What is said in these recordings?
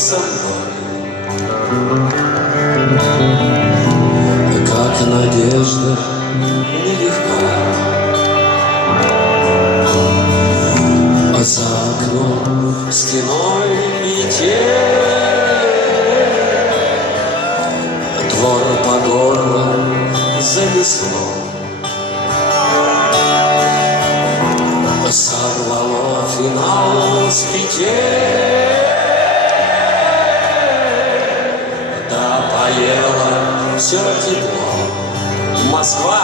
со мной, как надежда нелегка, а за окном стеной метель, двор по горло занесло, сорвало финал с петель, да поело все тепло. Москва!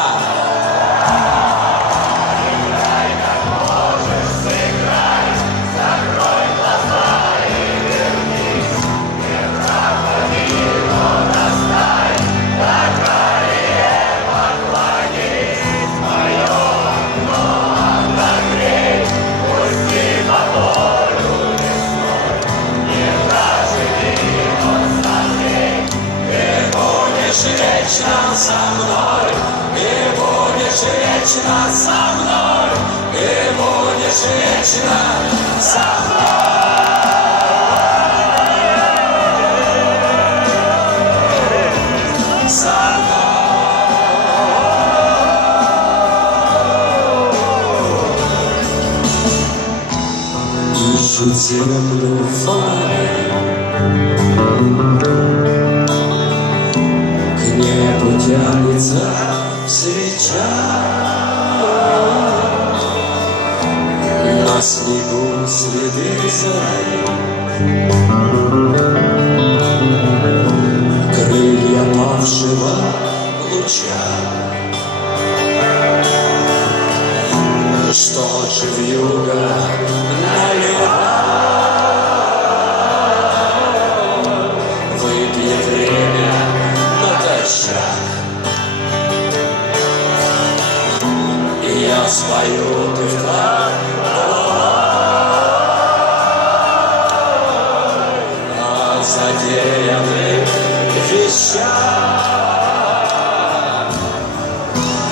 Вечно со мной, и будешь вечно со мной, и будешь вечно со мной. Со мной. Ищут землю фонарей, небу тянется свеча, на снегу следы зари, крылья павшего луча. Что же вьюга налила, выпьет время натощак, и я спою, ты так о задеянных вещах.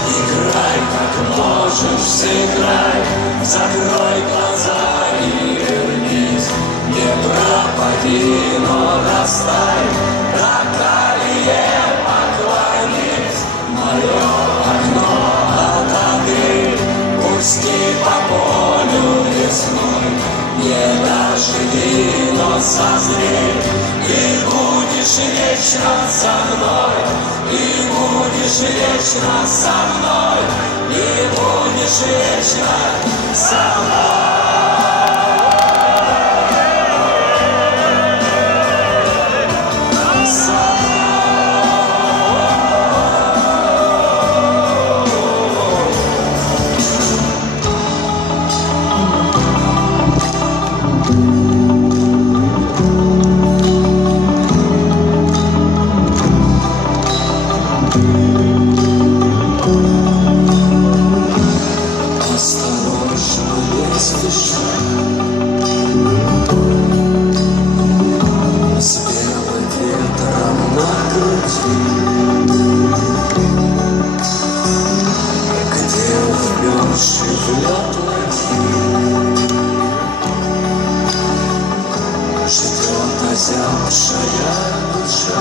Играй, как можешь, сыграй, закрой глаза и вернись, не пропади, но растай, Наталье поклонись, мое окно отогрей, пусти по полю весной, не дожди, но созрей, и будешь вечно со мной, и будешь вечно со мной, и будешь вечно со мной. Ждет озябшая душа.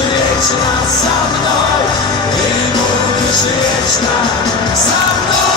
jedź na za mną. I mówisz jedź na za mną.